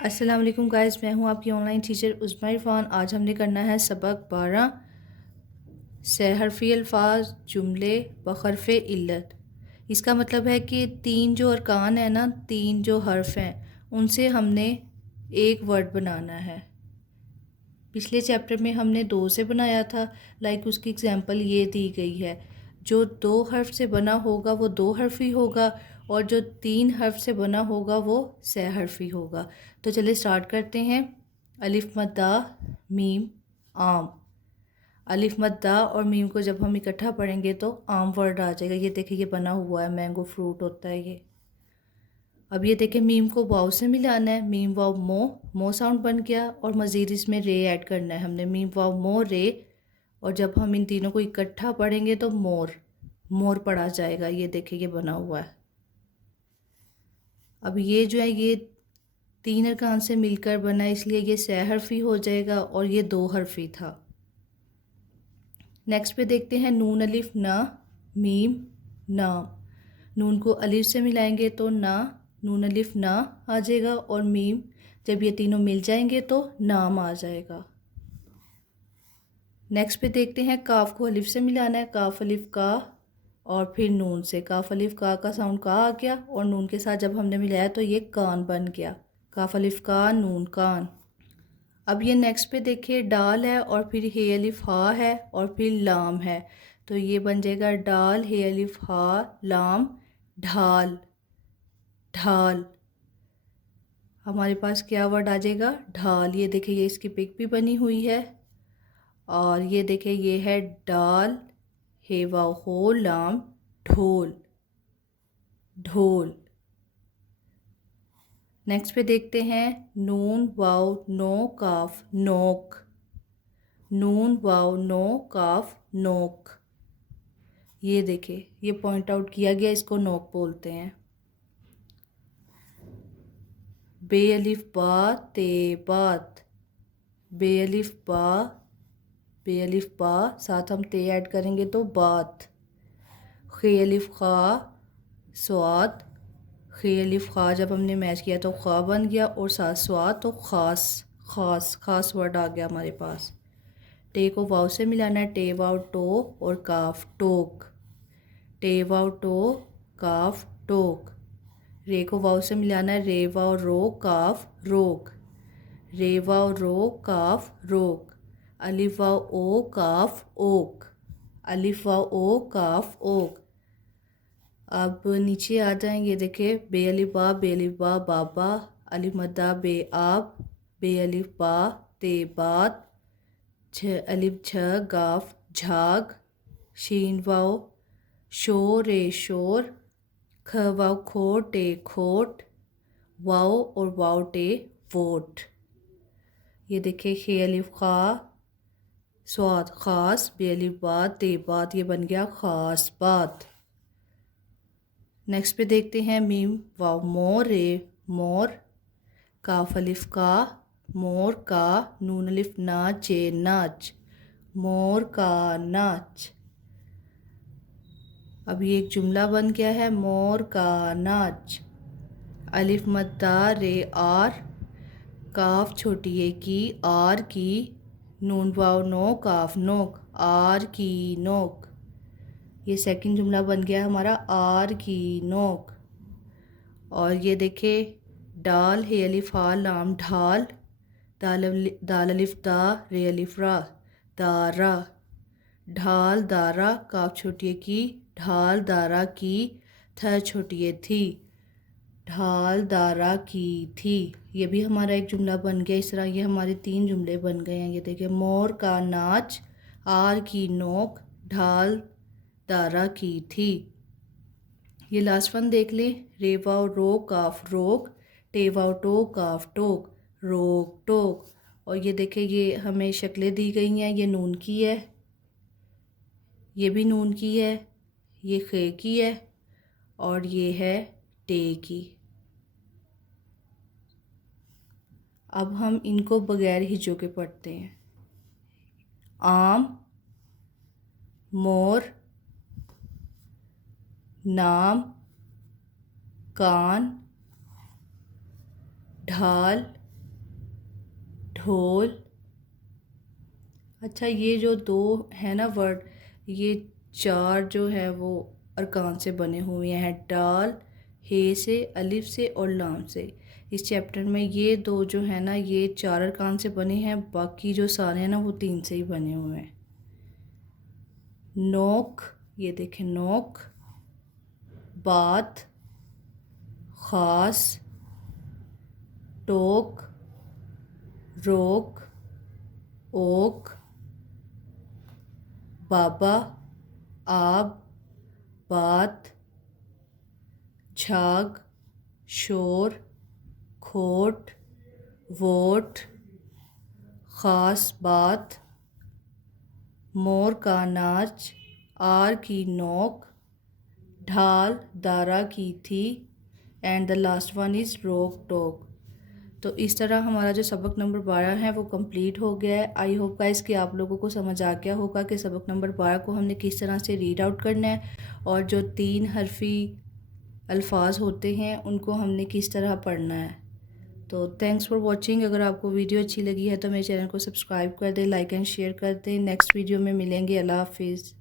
अस्सलाम वालेकुम गाइस, मैं हूं आपकी ऑनलाइन टीचर उस्मा इरफान। आज हमने करना है सबक 12 से हरफी अल्फाज जुमले बहरफ इल्लत। इसका मतलब है कि तीन जो अरकान है ना, तीन जो हर्फ हैं उनसे हमने एक वर्ड बनाना है। पिछले चैप्टर में हमने दो से बनाया था। उसकी एग्जांपल ये दी गई है, जो दो हर्फ से बना होगा वो दो हर्फी होगा और जो तीन हर्फ से बना होगा वो सह हर्फी होगा। तो चलिए स्टार्ट करते हैं। अलिफ मद्दा मीम आम। अलिफ मद्दा और मीम को जब हम इकट्ठा पढ़ेंगे तो आम वर्ड आ जाएगा। ये देखिए, ये बना हुआ है, मैंगो फ्रूट होता है ये। अब ये देखें, मीम को वाव से मिलाना है। मीम वाव मो साउंड बन गया और मज़ीद इसमें रे ऐड करना है हमने। मीम वाव मो रे, और जब हम इन तीनों को इकट्ठा पढ़ेंगे तो मोर पढ़ा जाएगा। ये देखिए, ये बना हुआ है। अब ये जो है ये तीन अरकान से मिलकर बना है, इसलिए ये सह हरफी हो जाएगा और ये दो हरफी था। नेक्स्ट पे देखते हैं नून अलिफ ना मीम नाम। नून को अलिफ से मिलाएंगे तो ना, नून अलिफ ना आ जाएगा, और मीम जब ये तीनों मिल जाएंगे तो नाम आ जाएगा। नेक्स्ट पे देखते हैं काफ को अलिफ से मिलाना है। काफ अलिफ का और फिर नून से। काफ अलिफ का साउंड का आ गया और नून के साथ जब हमने मिलाया तो ये कान बन गया। काफ अलिफ का नून कान। अब ये नेक्स्ट पे देखिए, डाल है और फिर हे अलिफ हा है और फिर लाम है, तो ये बन जाएगा डाल हे अलिफ हा लाम ढाल। ढाल हमारे पास क्या वर्ड आ जाएगा? ढाल। ये देखिए, ये इसकी पिक भी बनी हुई है। और ये देखिए, ये है डाल हे वाव हो लाम ढोल। ढोल। नेक्स्ट पे देखते हैं नून वाव नो काफ नोक। नून वाव नो काफ नोक। ये देखिए, ये पॉइंट आउट किया गया, इसको नोक बोलते हैं। बे अलिफ बा ते बात। बे अलिफ बा, बे अलिफ बा साथ हम ते ऐड करेंगे तो बात। खे अलिफ खा स्वाद। खे अलिफ खा जब हमने मैच किया तो खा बन गया और साथ स्वाद तो खास। खास खास वर्ड आ गया हमारे पास। टे को वाव से मिलाना है। टे वाव टो और काफ टोक। टे वाव टो काफ टोक। रे को वाव से मिलाना है। रे वाव रो काफ रोक। रे वाव रो काफ रोक। अलिफ वाव ओ काफ ओक। अलिफ वाव ओ काफ ओक। अब नीचे आ जाएंगे, देखिए बे अलिफ बा बाबा। अलिफ मद्दा बे आप। बे अलिफ बा ते बात। छ अलिफ छ गाफ झाग। शीन वाव शो रे शोर। ख वाव खो टे खोट। वाव और वाव टे वोट। ये देखिए, खे अलिफ खा स्वाद खास। बे अलिफ बा ते बात, ये बन गया खास बात। नेक्स्ट पे देखते हैं मीम वाव मोर रे मोर। काफ अलिफ का मोर का। नून अलिफ नाच ए नाच। मोर का नाच। अब ये एक जुमला बन गया है, मोर का नाच। अलिफ मद्दा रे आर। काफ छोटी ए की आर की। नून वाव नो काफ नोक आर की नोक। ये सेकंड जुमला बन गया हमारा, आर की नोक। और ये देखे, डाल हे अलिफ हा लाम ढाल। दाल अलिफ दा रे अलिफ रा दारा। ढाल दारा काफ छोटी की ढाल दारा की। थ छोटी थी ढाल दारा की थी। ये भी हमारा एक जुमला बन गया। इस तरह ये हमारे तीन जुमले बन गए हैं। ये देखिए, मोर का नाच, आर की नोक, ढाल दारा की थी। ये लास्ट वन देख लें, रे वाव रो काफ रोक। टे वाव टो काफ टोक रोक टोक। और ये देखें, ये हमें शक्लें दी गई हैं। ये नून की है, ये भी नून की है, ये खे की है और ये है टे की। अब हम इनको बगैर हिज्जों के पढ़ते हैं। आम, मोर, नाम, कान, ढाल, ढोल। अच्छा, ये जो दो है ना वर्ड, ये चार जो है वो अरकान से बने हुए हैं, डाल, हे से, अलिफ से और लाम से। इस चैप्टर में ये दो जो है ना ये चार अरकान से बने हैं, बाकी जो सारे हैं ना वो तीन से ही बने हुए हैं। नोक, ये देखें नोक, बात, ख़ास, टोक, रोक, ओक, बाबा, आब, बात, झाग, शोर, खोट, वोट, ख़ास बात, मोर का नाच, आर की नोक, ढाल, दारा की थी, and the last one is रोक टोक। तो इस तरह हमारा जो सबक नंबर 12 है वो कंप्लीट हो गया है। आई होप गाइस कि आप लोगों को समझ आ गया होगा कि सबक नंबर 12 को हमने किस तरह से रीड आउट करना है और जो 3 हरफी अल्फाज होते हैं उनको हमने किस तरह पढ़ना है। तो थैंक्स फॉर वॉचिंग। अगर आपको वीडियो अच्छी लगी है तो मेरे चैनल को सब्सक्राइब कर दें, लाइक एंड शेयर कर दें। नेक्स्ट वीडियो में मिलेंगे। अल्लाह हाफिज़।